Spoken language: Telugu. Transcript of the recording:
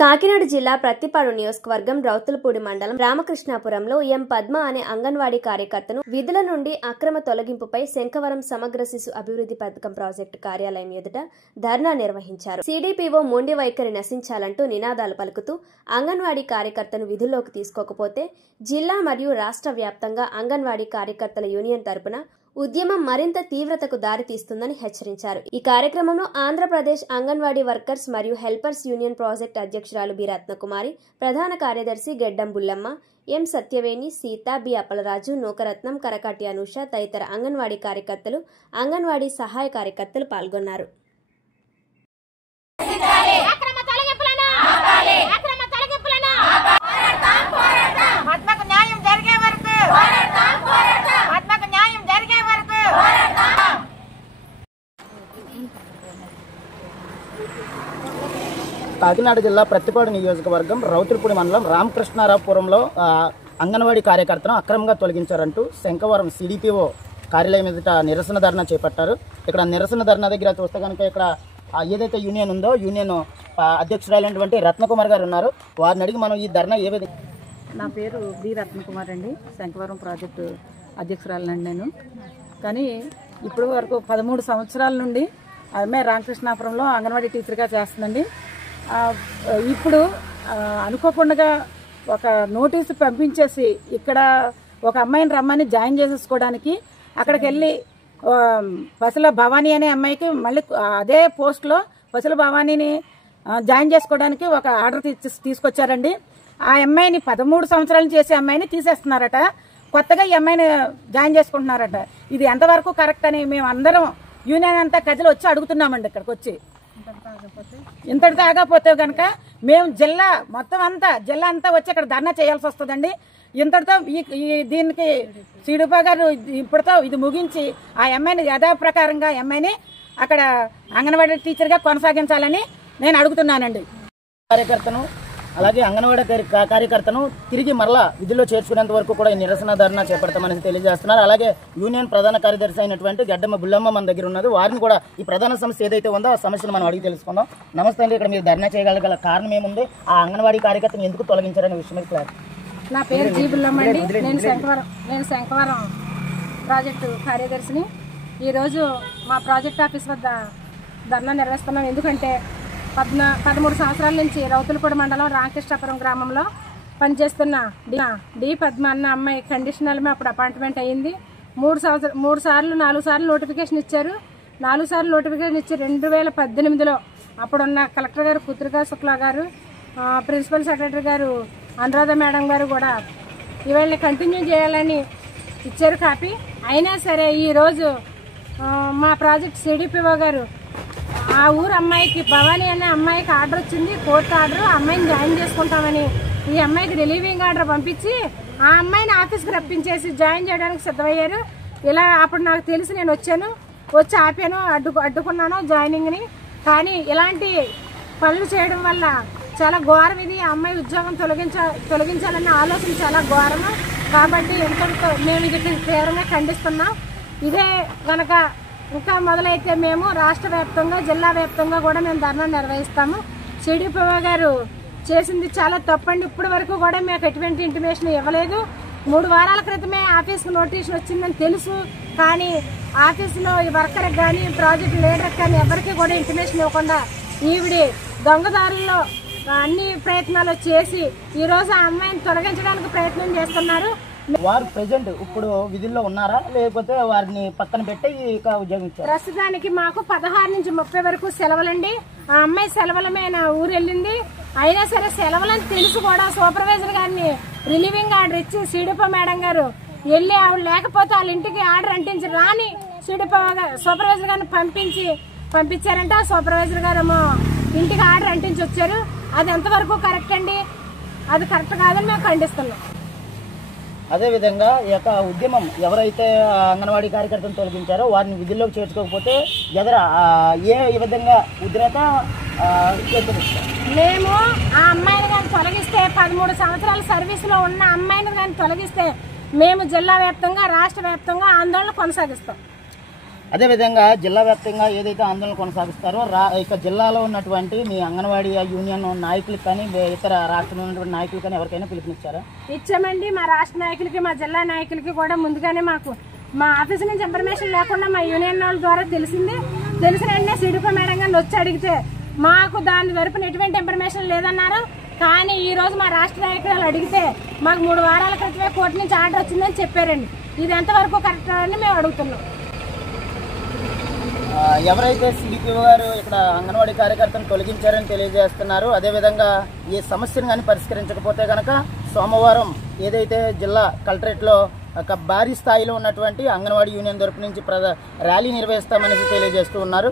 కాకినాడ జిల్లా ప్రత్తిపాడు నియోజకవర్గం రౌతులపూడి మండలం రామకృష్ణాపురంలో ఎం పద్మ అనే అంగన్వాడీ కార్యకర్తను విధుల నుండి అక్రమ తొలగింపుపై శంఖవరం సమగ్ర శిశు అభివృద్ధి పథకం ప్రాజెక్టు కార్యాలయం ఎదుట ధర్నా నిర్వహించారు. సిడిపిఓ మొండి వైఖరి నశించాలంటూ నినాదాలు పలుకుతూ అంగన్వాడీ కార్యకర్తను విధుల్లోకి తీసుకోకపోతే జిల్లా మరియు రాష్ట్ర వ్యాప్తంగా అంగన్వాడీ కార్యకర్తల యూనియన్ తరపున ఉద్యమం మరింత తీవ్రతకు దారితీస్తుందని హెచ్చరించారు. ఈ కార్యక్రమంలో ఆంధ్రప్రదేశ్ అంగన్వాడీ వర్కర్స్ మరియు హెల్పర్స్ యూనియన్ ప్రాజెక్ట్ అధ్యక్షురాలు బి రత్నకుమారి, ప్రధాన కార్యదర్శి గెడ్డం బుల్లమ్మ, ఎం సత్యవేణి, సీత, బి అప్పలరాజు, నూకరత్నం, కరకటి అనూష తదితర అంగన్వాడీ కార్యకర్తలు, అంగన్వాడీ సహాయ కార్యకర్తలు పాల్గొన్నారు. కాకినాడ జిల్లా ప్రత్తిపాడు నియోజకవర్గం రౌతులపూడి మండలం రామకృష్ణాపురంలో అంగన్వాడీ కార్యకర్తను అక్రమంగా తొలగించారంటూ శంఖవరం సిడిపిఓ కార్యాలయం ఎదుట నిరసన ధర్నా చేపట్టారు. ఇక్కడ నిరసన ధర్నా దగ్గర చూస్తే కనుక ఇక్కడ ఏదైతే యూనియన్ ఉందో యూనియన్ అధ్యక్షురాలైనటువంటి రత్నకుమార్ గారు ఉన్నారు. వారిని అడిగి మనం ఈ ధర్నా ఏ విధంగా. నా పేరు బి రత్నకుమార్ అండి, శంఖవరం ప్రాజెక్టు అధ్యక్షురాలండి నేను. కానీ ఇప్పుడు వరకు 13 సంవత్సరాల నుండి ఆమె రామకృష్ణాపురంలో అంగన్వాడీ టీచర్గా చేస్తుందండి. ఇప్పుడు అనుకోకుండా ఒక నోటీసు పంపించేసి ఇక్కడ ఒక అమ్మాయిని రమ్మని జాయిన్ చేసేసుకోవడానికి అక్కడికి వెళ్ళి పసల భవానీ అనే అమ్మాయికి మళ్ళీ అదే పోస్ట్లో పసల భవానీని జాయిన్ చేసుకోవడానికి ఒక ఆర్డర్ తీసుకొచ్చారండి. ఆ అమ్మాయిని 13 సంవత్సరాలు చేసే అమ్మాయిని తీసేస్తున్నారట, కొత్తగా ఈ అమ్మాయిని జాయిన్ చేసుకుంటున్నారట. ఇది ఎంతవరకు కరెక్ట్ అని మేము అందరం యూనియన్ అంతా కదిలి వచ్చి అడుగుతున్నామండి. ఇక్కడికి వచ్చి ఇంతటితో ఆగకపోతే కనుక మేము జిల్లా మొత్తం అంతా జిల్లా అంతా వచ్చి ఇక్కడ ధర్నా చేయాల్సి వస్తుందండి. ఇంతటితో దీనికి సిడిపో గారు ఇప్పటితో ఇది ముగించి ఆ అమ్మాయిని యథాప్రకారంగా అమ్మాయిని అక్కడ అంగన్వాడీ టీచర్గా కొనసాగించాలని నేను అడుగుతున్నానండి. కార్యకర్తను అలాగే అంగన్వాడీ కార్యకర్తను తిరిగి మరలా విధుల్లో చేర్చుకునేంత వరకు కూడా ఈ నిరసన ధర్నా చేపడతామని తెలియజేస్తున్నారు. అలాగే యూనియన్ ప్రధాన కార్యదర్శి అయినటువంటి గడ్డమ్మ బుల్లమ్మ మన దగ్గర ఉన్నది. వారిని కూడా ఈ ప్రధాన సమస్య ఏదైతే ఉందో ఆ సమస్యను మనం అడిగి తెలుసుకుందాం. నమస్తే అండి, ఇక్కడ మీరు ధర్నా చేయగల కారణం ఏముంది? ఆ అంగన్వాడీ కార్యకర్తను ఎందుకు తొలగించారనే విషయం క్లారిటీ. నా పేరు జీ బుల్లమ్మ అండి, నేను శంఖవరం ప్రాజెక్టు కార్యదర్శిని. ఈరోజు మా ప్రాజెక్ట్ ఆఫీస్ వద్ద ధర్నా నిర్వహిస్తున్నాం. ఎందుకంటే 13 సంవత్సరాల నుంచి రౌతులపూడి మండలం రామకృష్ణాపురం గ్రామంలో పనిచేస్తున్న డి పద్మ అన్న అమ్మాయి కండిషనల్ అప్పుడు అపాయింట్మెంట్ అయ్యింది. 4 సార్లు నోటిఫికేషన్ ఇచ్చారు. 4 సార్లు నోటిఫికేషన్ ఇచ్చి 2018లో అప్పుడున్న కలెక్టర్ గారు పుత్రికా శుక్లా గారు, ప్రిన్సిపల్ సెక్రటరీ గారు అనురాధ మేడం గారు కూడా ఇవాళ కంటిన్యూ చేయాలని ఇచ్చారు కాపీ. అయినా సరే ఈరోజు మా ప్రాజెక్ట్ సిడిపిఓ గారు ఆ ఊరు అమ్మాయికి భవానీ అనే అమ్మాయికి ఆర్డర్ వచ్చింది, కోర్టు ఆర్డర్, అమ్మాయిని జాయిన్ చేసుకుంటామని ఈ అమ్మాయికి రిలీవింగ్ ఆర్డర్ పంపించి ఆ అమ్మాయిని ఆఫీస్కి రప్పించేసి జాయిన్ చేయడానికి సిద్ధమయ్యారు. ఇలా అప్పుడు నాకు తెలిసి నేను వచ్చి ఆపాను, అడ్డుకున్నాను జాయినింగ్ని. కానీ ఇలాంటి పనులు చేయడం వల్ల చాలా ఘోరం. ఇది ఆ అమ్మాయి ఉద్యోగం తొలగించాలన్న ఆలోచన చాలా ఘోరము. కాబట్టి ఇంతటితో మేము ఇది తీవ్రంగా ఖండిస్తున్నాం. ఇదే కనుక ఇంకా మొదలైతే మేము రాష్ట్ర వ్యాప్తంగా జిల్లా వ్యాప్తంగా కూడా మేము ధర్నా నిర్వహిస్తాము. సిడిపిఓ గారు చేసింది చాలా తప్పండి. ఇప్పటి వరకు కూడా మాకు ఎటువంటి ఇంటిమేషన్ ఇవ్వలేదు. 3 వారాల క్రితమే ఆఫీస్కి నోటీషన్ వచ్చిందని తెలుసు, కానీ ఆఫీసులో ఈ వర్కర్కి కానీ ప్రాజెక్ట్ లీడర్కి కానీ ఎవరికి కూడా ఇంటిమేషన్ ఇవ్వకుండా ఈవిడి దొంగదారుల్లో అన్ని ప్రయత్నాలు చేసి ఈరోజు ఆ అమ్మాయిని తొలగించడానికి ప్రయత్నం చేస్తున్నారు. వారు ప్రెజెంట్ ఇప్పుడు విధుల్లో ఉన్నారా, లేకపోతే వారిని పక్కన పెట్టి ఉద్యోగం ఇచ్చారు? ప్రస్తుతానికి మాకు 16 నుంచి 30 వరకు సెలవులండి. ఆ అమ్మాయి సెలవులమే నా ఊరు వెళ్ళింది. అయినా సరే సెలవులని తెలుసు కూడా సూపర్వైజర్ గారిని రిలీవింగ్ ఆర్డర్ ఇచ్చి సిడిపో మేడం గారు వెళ్ళి ఆవిడ లేకపోతే వాళ్ళ ఇంటికి ఆర్డర్ అంటించి రాని సిడిపో సూపర్వైజర్ గారిని పంపించారంటే ఆ సూపర్వైజర్ గారు ఇంటికి ఆర్డర్ అంటించి వచ్చారు. అది ఎంతవరకు కరెక్ట్ అండి? అది కరెక్ట్ కాదని మేము ఖండిస్తున్నాం. అదేవిధంగా ఈ యొక్క ఉద్యమం ఎవరైతే అంగన్వాడీ కార్యకర్తను తొలగించారో వారిని విధుల్లోకి చేర్చుకోకపోతే ఏ విధంగా ఉద్రేక మేము ఆ అమ్మాయిని కానీ తొలగిస్తే 13 సంవత్సరాల సర్వీసులో ఉన్న అమ్మాయిని కానీ తొలగిస్తే మేము జిల్లా వ్యాప్తంగా రాష్ట్ర వ్యాప్తంగా ఆందోళన కొనసాగిస్తాం. అదేవిధంగా జిల్లా వ్యాప్తంగా ఏదైతే ఆందోళన కొనసాగిస్తారో ఇక జిల్లాలో ఉన్నటువంటి మీ అంగన్వాడీ యూనియన్ నాయకులకు కానీ ఇతర రాష్ట్రంలో ఉన్నటువంటి నాయకులు కానీ ఎవరికైనా పిలుపునిచ్చారా? ఇచ్చామండి. మా రాష్ట్ర నాయకులకి మా జిల్లా నాయకులకి కూడా ముందుగానే మాకు మా ఆఫీస్ నుంచి ఇన్ఫర్మేషన్ లేకుండా మా యూనియన్ వాళ్ళ ద్వారా తెలిసిన వెంటనే సిడిపో మేడం గారిని వచ్చి అడిగితే మాకు దాని తరపున ఎటువంటి ఇన్ఫర్మేషన్ లేదన్నారు. కానీ ఈ రోజు మా రాష్ట్ర నాయకులు అడిగితే మాకు 3 వారాల క్రితమే కోర్టు నుంచి ఆర్డర్ వచ్చిందని చెప్పారండి. ఇది ఎంతవరకు కరెక్ట్ అని మేము అడుగుతున్నాం. ఎవరైతే సిడిపి గారు ఇక్కడ అంగన్వాడీ కార్యకర్తను తొలగించారని తెలియజేస్తున్నారు. అదేవిధంగా ఈ సమస్యను కానీ పరిష్కరించకపోతే కనుక సోమవారం ఏదైతే జిల్లా కలెక్టరేట్లో ఒక భారీ స్థాయిలో ఉన్నటువంటి అంగన్వాడీ యూనియన్ తరపు నుంచి ర్యాలీ నిర్వహిస్తామని తెలియజేస్తూ ఉన్నారు.